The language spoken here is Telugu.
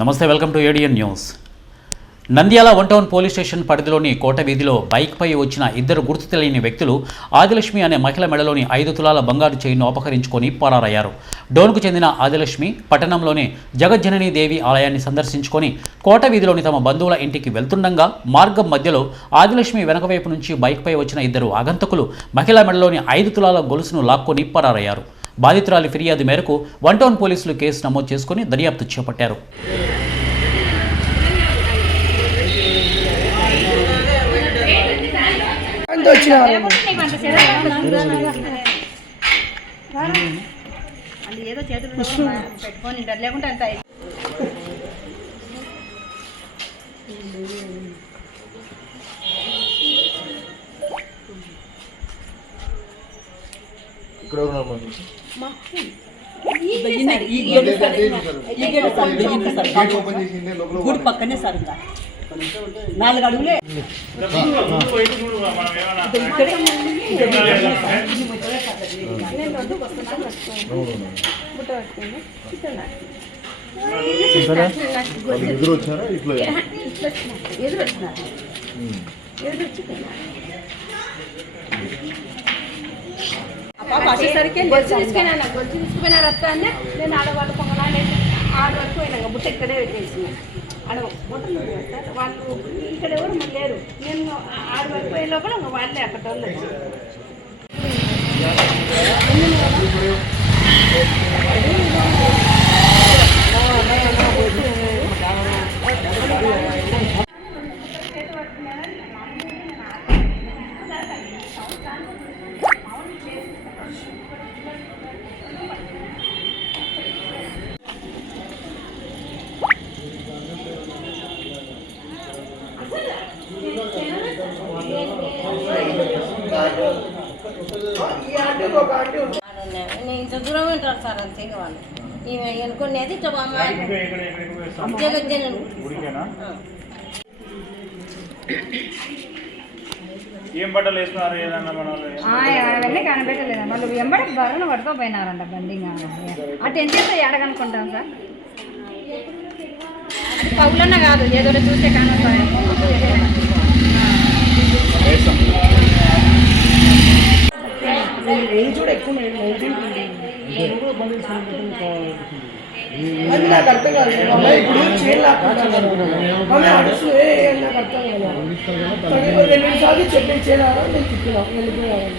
నమస్తే welcome to ఏడియన్ news Nandyal one town police station పరిధిలోని కోట వీధిలో బైక్పై వచ్చిన ఇద్దరు గుర్తు తెలియని వ్యక్తులు ఆదిలక్ష్మి అనే మహిళ మెడలోని ఐదు తులాల బంగారు చైన్ను అపహరించుకొని పరారయ్యారు. డోన్కు చెందిన ఆదిలక్ష్మి పట్టణంలోని జగజ్జననీ దేవి ఆలయాన్ని సందర్శించుకొని కోట వీధిలోని తమ బంధువుల ఇంటికి వెళ్తుండగా మార్గం మధ్యలో ఆదిలక్ష్మి వెనక వైపు నుంచి బైక్పై వచ్చిన ఇద్దరు ఆగంతకులు మహిళ మెడలోని ఐదు తులాల గొలుసును లాక్కొని పరారయ్యారు. బాధితురాలి ఫిర్యాదు మేరకు వన్ టౌన్ పోలీసులు కేసు నమోదు చేసుకుని దర్యాప్తు చేపట్టారు. ఏదో చేతులు పెట్టుకొని లేకుంటే అంత ఇక్కడ ఉన్నారు మరి గేట్ ఓపెన్ చేసిందే లోపల గుడి పక్కనే సార్ ఇంకా నాలుగు అడుగులే వాళ్ళు ఎదురు వచ్చారా ఇట్లా ఎదురు వచ్చినారు ఎదురు వచ్చి పాప వచ్చేసరికి గొలుసు తీసుకుపోయినా గొలుసు తీసుకుపోయినారు అత్త అన్న నేను ఆడవాళ్ళు పొంగనాలు ఆడ వరకు పోయినా బుట్ట ఇక్కడే పెట్టేసి ఆడ బుట్టలు వాళ్ళు ఇక్కడ ఎవరు లేరు. నేను ఆడ వరకు పోయే లోపల వాళ్ళే అక్కడ వాళ్ళు నేను ఇంత దూరం ఉంటారు సార్ అంతే వాళ్ళు. ఈమె అనుకునేది ఇట్లా అమ్మాయి జగజ్జనని ఏం బట్టలు వేస్తున్నారు ఏదన్నా మన వాళ్ళు? బండి. అటు ఎంత ఎడగనుకుంటాం సార్. పౌలన్న కాదు ఏదో చూస్తే కానీ అది నాకు అర్థం కాదు. ఇప్పుడు చైన్ లాక్కుంటాను ఆమె అడుసు ఏ నాకు అర్థం కాదు. రెండు చెప్పి చేయరా నేను తిప్పినా వెళ్ళిపోయాను.